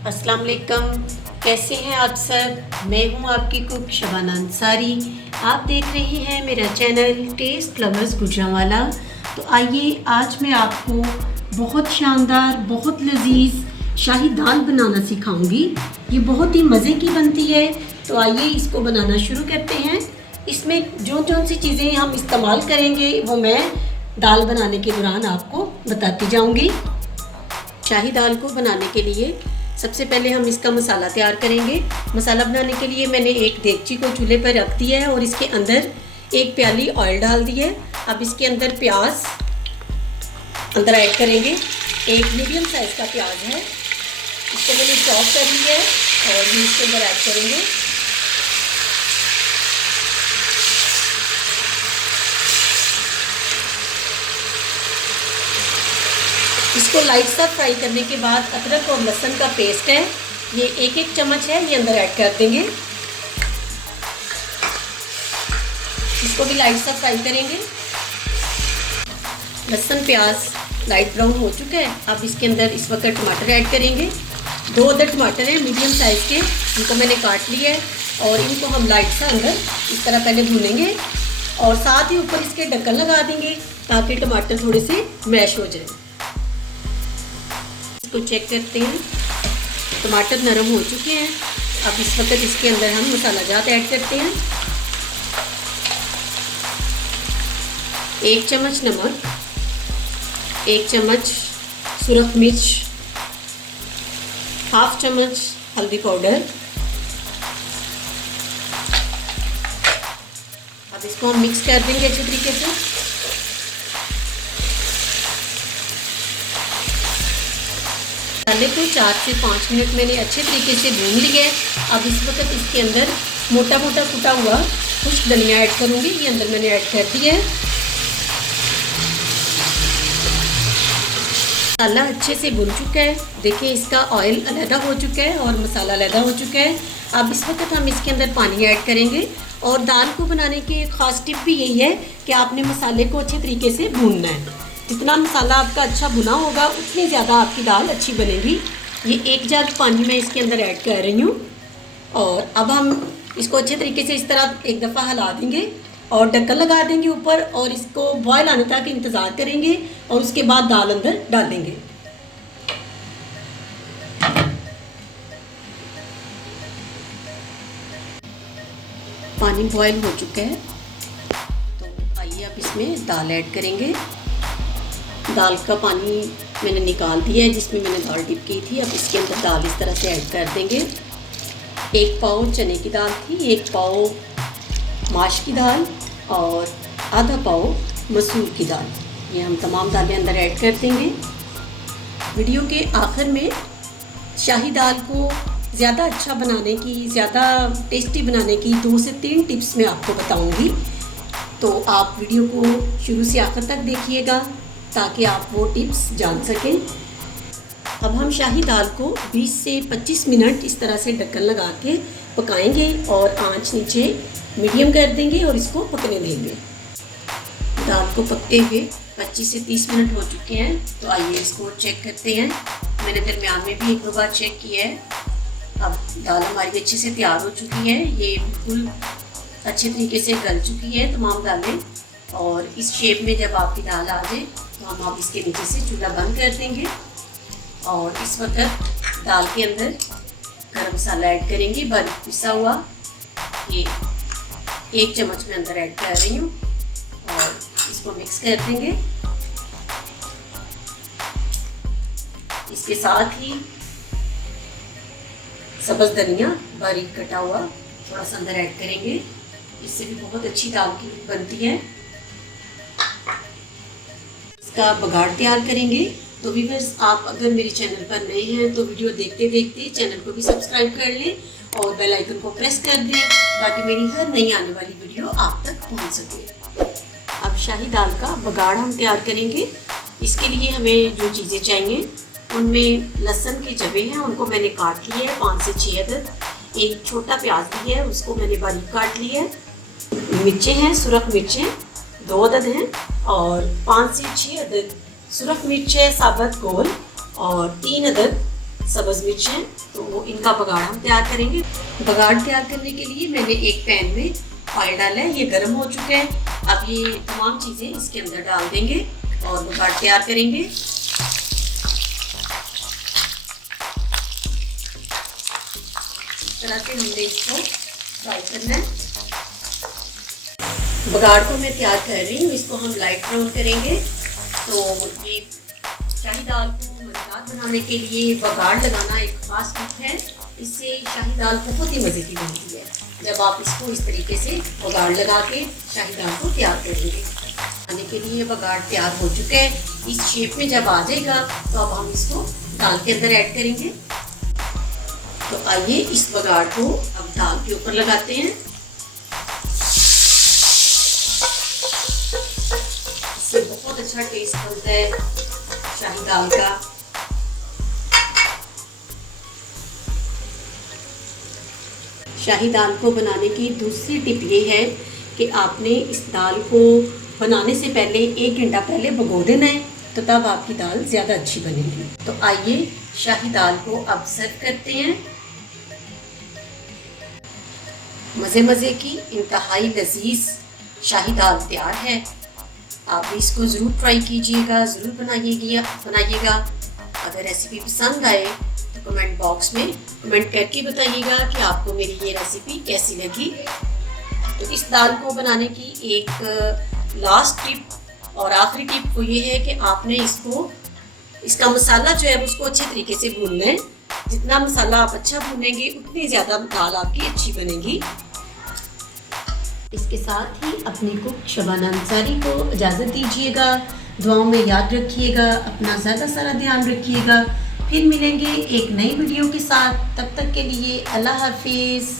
अस्सलाम वालेकुम, कैसे हैं आप सब। मैं हूं आपकी कुक शबाना अंसारी। आप देख रहे हैं मेरा चैनल टेस्ट लवर्स गुजरांवाला। तो आइए आज मैं आपको बहुत शानदार, बहुत लजीज शाही दाल बनाना सिखाऊंगी। ये बहुत ही मज़े की बनती है। तो आइए इसको बनाना शुरू करते हैं। इसमें जो सी चीज़ें हम इस्तेमाल करेंगे वो मैं दाल बनाने के दौरान आपको बताती जाऊंगी। शाही दाल को बनाने के लिए सबसे पहले हम इसका मसाला तैयार करेंगे। मसाला बनाने के लिए मैंने एक देगची को चूल्हे पर रख दिया है और इसके अंदर एक प्याली ऑयल डाल दी है। अब इसके अंदर प्याज अंदर ऐड करेंगे। एक मीडियम साइज़ का प्याज है, इसको मैंने चॉप कर लिया है और ये इसके अंदर ऐड करेंगे। इसको लाइट सा फ्राई करने के बाद अदरक और लहसुन का पेस्ट है, ये एक चम्मच है, ये अंदर ऐड कर देंगे। इसको भी लाइट सा फ्राई करेंगे। लहसुन प्याज लाइट ब्राउन हो चुका है। अब इसके अंदर इस वक्त टमाटर ऐड करेंगे। 2 अदर टमाटर हैं मीडियम साइज़ के, इनको मैंने काट लिया है और इनको हम लाइट सा अंदर इस तरह पहले भूनेंगे और साथ ही ऊपर इसके ढक्कन लगा देंगे ताकि टमाटर थोड़े से मैश हो जाए। इसको चेक करते हैं, टमाटर नरम हो चुके हैं। अब इस वक्त इसके अंदर हम मसाला जात ऐड करते हैं। 1 चम्मच नमक, 1 चम्मच सुरख मिर्च, हाफ चम्मच हल्दी पाउडर। अब इसको हम मिक्स कर देंगे अच्छे तरीके से। मसाले को 4 से 5 मिनट मैंने अच्छे तरीके से भून लिया है। अब इस वक्त इसके अंदर मोटा मोटा कुटा हुआ खुश्क धनिया ऐड करूँगी, ये अंदर मैंने ऐड कर दिया है। मसाला अच्छे से भुन चुका है, देखिए इसका ऑयल अलग हो चुका है और मसाला अलग हो चुका है। अब इस वक्त हम इसके अंदर पानी ऐड करेंगे और दाल को बनाने की एक ख़ास टिप भी यही है कि आपने मसाले को अच्छे तरीके से भूनना है। जितना मसाला आपका अच्छा भुना होगा उतनी ज़्यादा आपकी दाल अच्छी बनेगी। ये 1 जग पानी मैं इसके अंदर ऐड कर रही हूँ और अब हम इसको अच्छे तरीके से इस तरह एक दफ़ा हिला देंगे और ढक्कन लगा देंगे ऊपर और इसको बॉयल आने तक इंतज़ार करेंगे और उसके बाद दाल अंदर डालेंगे। पानी बॉयल हो चुका है तो आइए अब इसमें दाल ऐड करेंगे। दाल का पानी मैंने निकाल दिया है जिसमें मैंने दाल डिप की थी। अब इसके अंदर दाल इस तरह से ऐड कर देंगे। 1 पाव चने की दाल थी, 1 पाव माश की दाल और आधा पाव मसूर की दाल, ये हम तमाम दालें अंदर ऐड कर देंगे। वीडियो के आखिर में शाही दाल को ज़्यादा अच्छा बनाने की, ज़्यादा टेस्टी बनाने की 2 से 3 टिप्स मैं आपको बताऊंगी, तो आप वीडियो को शुरू से आखिर तक देखिएगा ताकि आप वो टिप्स जान सकें। अब हम शाही दाल को 20 से 25 मिनट इस तरह से ढक्कन लगा के पकाएंगे और आंच नीचे मीडियम कर देंगे और इसको पकने देंगे। दाल को पकते हुए 25 से 30 मिनट हो चुके हैं, तो आइए इसको चेक करते हैं। मैंने दरमियान में भी 1-2 बार चेक किया है। अब दाल हमारी अच्छे से तैयार हो चुकी है, ये बिल्कुल अच्छे तरीके से गल चुकी है तमाम दालें। और इस शेप में जब आपकी दाल आ जाए तो हम आप इसके नीचे से चूल्हा बंद कर देंगे और इस वक्त दाल के अंदर गरम मसाला ऐड करेंगे, बारीक पिसा हुआ, ये 1 चम्मच में अंदर ऐड कर रही हूँ और इसको मिक्स कर देंगे। इसके साथ ही सब्ज़ धनिया बारीक कटा हुआ थोड़ा सा अंदर ऐड करेंगे, इससे भी बहुत अच्छी दाल की बनती है। इसका बघाड़ तैयार करेंगे। तो व्यूअर्स, आप अगर मेरे चैनल पर नए हैं तो वीडियो देखते देखते चैनल को भी सब्सक्राइब कर लें और बेल आइकन को प्रेस कर दें ताकि मेरी हर नई आने वाली वीडियो आप तक पहुंच सके। अब शाही दाल का बघाड़ हम तैयार करेंगे। इसके लिए हमें जो चीज़ें चाहिए उनमें लहसुन के जवे हैं, उनको मैंने काट लिए है 5 से 6 अदद। एक छोटा प्याज भी है, उसको मैंने बारीक काट लिया है। मिर्चें हैं, सुरख मिर्चें 2 अदद हैं और 5 से 6 अदद सुरख मिर्च है साबुत गोल और 3 अदद सब्ज़ मिर्च हैं, तो इनका बघाड़ हम तैयार करेंगे। बघाड़ तैयार करने के लिए मैंने एक पैन में ऑयल डाला है, ये गर्म हो चुका है। अब ये तमाम चीज़ें इसके अंदर डाल देंगे और बघाड़ तैयार करेंगे। इस तरह से हमने इसको फ्राई करना है। बघाड़ को मैं तैयार कर रही हूँ, इसको हम लाइट ब्राउन करेंगे। तो ये शाही दाल को मज़ेदार बनाने के लिए बघाड़ लगाना एक ख़ास टिप है, इससे शाही दाल बहुत ही मज़े की बनती है जब आप इसको इस तरीके से बघाड़ लगा के शाही दाल को तैयार करेंगे। खाने के लिए बघाड़ तैयार हो चुका है, इस शेप में जब आ जाएगा तो अब हम इसको दाल के अंदर ऐड करेंगे। तो आइए इस बघाड़ को अब दाल के ऊपर लगाते हैं। इससे बहुत अच्छा टेस्ट बनता है शाही दाल का। शाही दाल को बनाने की दूसरी टिप ये है कि आपने इस दाल को बनाने से पहले 1 घंटा पहले भिगो देना है, तो तब आपकी दाल ज़्यादा अच्छी बनेगी। तो आइए शाही दाल को अब सर्व करते हैं। मज़े मज़े की इंतहाई लजीज शाही दाल तैयार है। आप इसको ज़रूर ट्राई कीजिएगा, ज़रूर बनाइएगा। अगर रेसिपी पसंद आए तो कमेंट बॉक्स में कमेंट करके बताइएगा कि आपको मेरी ये रेसिपी कैसी लगी। तो इस दाल को बनाने की एक लास्ट टिप और आखिरी टिप वो ये है कि आपने इसका मसाला जो है उसको अच्छे तरीके से भूनना है। जितना मसाला आप अच्छा भूनेंगे उतनी ज़्यादा दाल आपकी अच्छी बनेगी। इसके साथ ही अपने कुक शबाना अंसारी को इजाज़त दीजिएगा। दुआओं में याद रखिएगा, अपना ज़्यादा सारा ध्यान रखिएगा। फिर मिलेंगे एक नई वीडियो के साथ, तब तक के लिए अल्लाह हाफिज़।